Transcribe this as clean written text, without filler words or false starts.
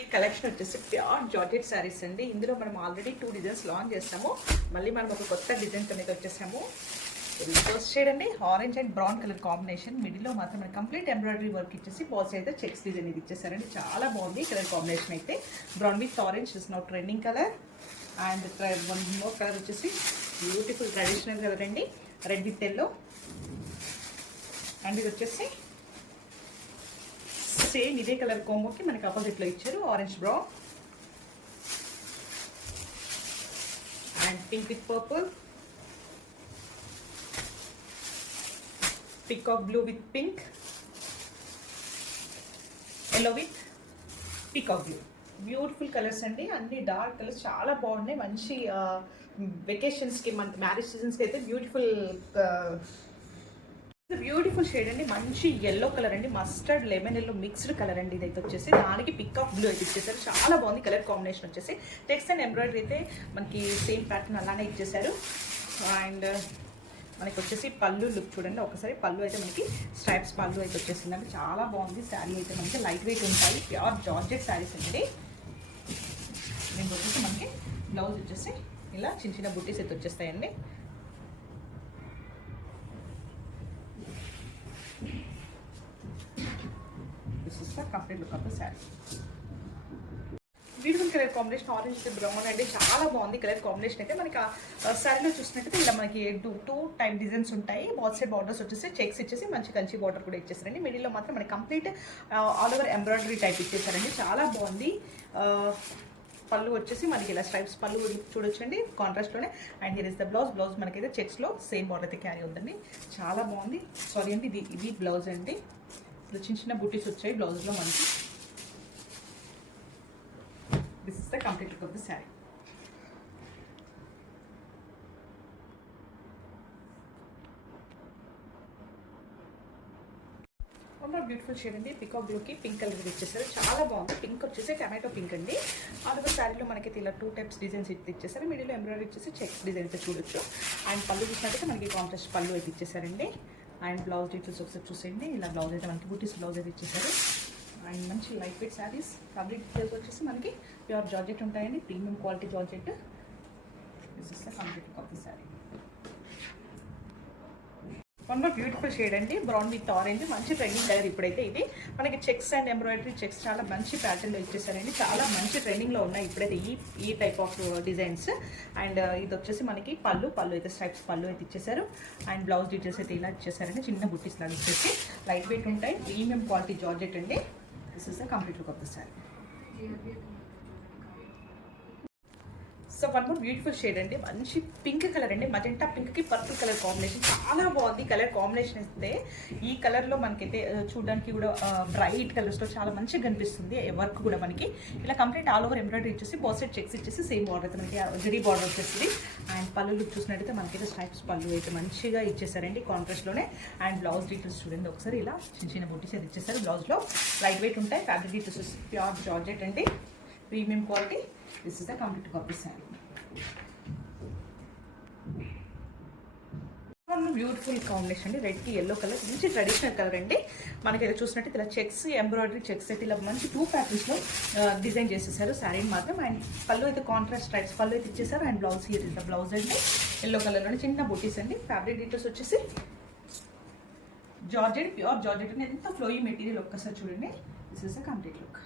ఈ కలెక్షన్ వచ్చేసి pure georgette saris అండి. ఇందులో మనం ఆల్రెడీ 2 డిజైన్స్ లాంచ్ చేస్తాము. మళ్ళీ మనం ఒక కొత్త డిజైన్ అనేది వచ్చేసాము. ఫస్ట్ షేడ్ అండి orange and brown colour combination. మిడిల్లో మాత్రం మనకి కంప్లీట్ ఎంబ్రాయిడరీ వర్క్ ఇచ్చేసి బాల్స్ అయితే చెక్స్ డిజైన్ ఇది ఇచ్చేసారండి. చాలా బాగుంది కలర్ కాంబినేషన్ అయితే. Brown with orange is now trending colour. And one more colour వచ్చేసి బ్యూటిఫుల్ ట్రెడిషనల్ కలర్ అండి, రెడ్ విత్ ఎల్లో. అండ్ ఇది వచ్చేసి సేమ్ ఇదే కలర్ కాంబోకి మనకి ఆపోజిట్లో ఇచ్చారు, orange brown and pink with purple, peacock blue with pink, yellow with peacock blue. Beautiful colours అండి, అన్ని డార్క్ కలర్స్ చాలా బాగున్నాయి. మంచి వెకేషన్స్కి మన మ్యారేజ్ సీజన్స్కి అయితే బ్యూటిఫుల్ షేడ్ అండి. మంచి ఎల్లో కలర్ అండి, mustard lemon yellow mixed colour అండి. ఇదైతే వచ్చేసి దానికి పికాక్ బ్లూ అయితే ఇచ్చేసారు. చాలా బాగుంది కలర్ కాంబినేషన్ వచ్చేసి. టెక్స్ట్ అండ్ ఎంబ్రాయిడరీ అయితే మనకి సేమ్ ప్యాటర్న్ అలానే ఇచ్చేసారు. అండ్ మనకి వచ్చేసి పళ్ళు లుక్ చూడండి ఒకసారి. పళ్ళు అయితే మనకి స్ట్రైప్స్ పళ్ళు అయితే వచ్చేసిందండి. చాలా బాగుంది శారీ అయితే. మనకి లైట్ వెయిట్ ఉంటాయి, ప్యూర్ జార్జెట్ శారీస్ అండి. దీనికి వచ్చేసి మనకి బ్లౌజ్ వచ్చేసి ఇలా చిన్న చిన్న బుట్టీస్ అయితే వచ్చేస్తాయండి. This is the complete look of the sari. Beautiful colour combination orange brown అండి, చాలా బాగుంది కలర్ కాంబినేషన్ అయితే. మనకి శారీలో చూసినట్టయితే ఇలా మనకి టూ టైప్ డిజైన్స్ ఉంటాయి. బాల్ సైడ్ బార్డర్స్ వచ్చేసి చెక్స్ ఇచ్చేసి మంచి కంచి బార్డర్ కూడా ఇచ్చేసారండి. మిడిల్లో మాత్రం మనకి complete all over embroidery type ఇచ్చేసారండి. చాలా బాగుంది. పళ్ళు వచ్చేసి మనకి ఇలా స్ట్రైప్స్ పళ్ళు చూడొచ్చండి కాంట్రాస్ట్లోనే. And here is the blouse. Blouse మనకైతే చెక్స్లో సేమ్ బార్డర్ అయితే క్యారీ అవుతుందండి. చాలా బాగుంది. సారీ అండి, ఇది బ్లౌజ్ అండి. ఇప్పుడు చిన్న చిన్న బూటీస్ వచ్చాయి బ్లౌజ్లో మనకి. This is the complete look of the sari. Beautiful shade అండి, పికాక్ బ్లూకి పింక్ కలర్ ఇచ్చేసారు. చాలా బాగుంది. పింక్ వచ్చేసి టమాటో పింక్ అండి. అదొక శారీలో మనకి ఇలా 2 టైప్స్ డిజైన్స్ ఇచ్చేసారు. మిడిల్లో ఎంబ్రాయిడరీ ఇచ్చేసి చెక్స్ డిజైన్ అయితే చూడొచ్చు. అండ్ పళ్ళు చూసినట్టయితే మనకి కాంట్రాస్ట్ పళ్ళు అయితే ఇచ్చేసారండి. అండ్ బ్లౌజ్ డీటెయిల్స్ ఒకసారి చూసేయండి. ఇలా బ్లౌజ్ అయితే మనకి బూటీస్ బ్లౌజ్ అయితే ఇచ్చేసారు. అండ్ మంచి light weight saris. Fabric details వచ్చేసి మనకి ప్యూర్ జార్జెట్ ఉంటాయండి, premium quality georgette. This is the complete look of the sari. One more beautiful shade అండి, బ్రౌన్ విత్ ఆరెంజ్. మంచి ట్రెండింగ్ కలర్ ఇప్పుడైతే. ఇది మనకి చెక్స్ అండ్ ఎంబ్రాయిడరీ చెక్స్ చాలా మంచి ప్యాటర్న్లో ఇచ్చేసారండి. చాలా మంచి ట్రెండింగ్లో ఉన్నాయి ఇప్పుడైతే ఈ టైప్ ఆఫ్ డిజైన్స్. అండ్ ఇది వచ్చేసి మనకి పళ్ళు అయితే స్ట్రైప్స్ పళ్ళు అయితే ఇచ్చేసారు. అండ్ బ్లౌజ్ డీటెయిల్స్ అయితే ఇలా ఇచ్చేసారండి, చిన్న బుట్టీస్ లాగా ఇచ్చేసి. లైట్ వెయిట్ ఉంటాయి, ప్రీమియం క్వాలిటీ జార్జెట్ అండి. This is the complete look of the sari. So one more beautiful shade అండి, మంచి పింక్ కలర్ అండి. మజెంటా పింక్కి పర్పుల్ కలర్ కాంబినేషన్. చాలా బాగుంది కలర్ కాంబినేషన్ ఇస్తే. ఈ కలర్లో మనకైతే చూడడానికి కూడా బ్రైట్ కలర్స్లో చాలా మంచిగా కనిపిస్తుంది. వర్క్ కూడా మనకి ఇలా కంప్లీట్ ఆల్ ఓవర్ ఎంబ్రాయిడరీ ఇచ్చేసి బాసెట్ చెక్స్ ఇచ్చేసి సేమ్ బార్డర్ అయితే మనకి జరీ బార్డర్ వచ్చేస్తుంది. అండ్ పళ్ళు లుక్ చూసినట్టయితే మనకైతే స్ట్రైప్స్ పళ్ళు అయితే మంచిగా ఇచ్చేసారండి కాంట్రాస్ట్లోనే. అండ్ బ్లౌజ్ డీటెయిల్స్ చూడండి ఒకసారి. ఇలా చిన్న చిన్న బుట్టీస్ అయితే ఇచ్చేసారు. బ్లౌజ్లో లైట్ వెయిట్ ఉంటాయి. ఫ్యాబ్రిక్ డీటెయిల్స్ ప్యూర్ జార్జెట్ అండి, premium quality. This is the complete of the sari. Beautiful combination అండి, రెడ్కి ఎల్లో కలర్. మంచి ట్రెడిషనల్ కలర్ అండి. మనకి ఇలా చూసినట్టు ఇలా చెక్స్ ఎంబ్రాయిడరీ చెక్స్ అయితే ఇలా మంచి 2 ప్యాటర్న్స్లో డిజైన్ చేసేసారు శారీని మాత్రం. అండ్ పళ్ళు అయితే కాంట్రాస్ట్ స్ట్రైప్స్ పళ్ళు అయితే ఇచ్చేసారు. And blouse here is the blouse అండి, ఎల్లో కలర్లోనే చిన్న బుట్టీస్ అండి. ఫ్యాబ్రిక్ డీటెయిల్స్ వచ్చేసి జార్జెట్, ప్యూర్ జార్జెట్ అండి. ఎంత ఫ్లోయి మెటీరియల్ ఒక్కసారి చూడండి. This is the complete look.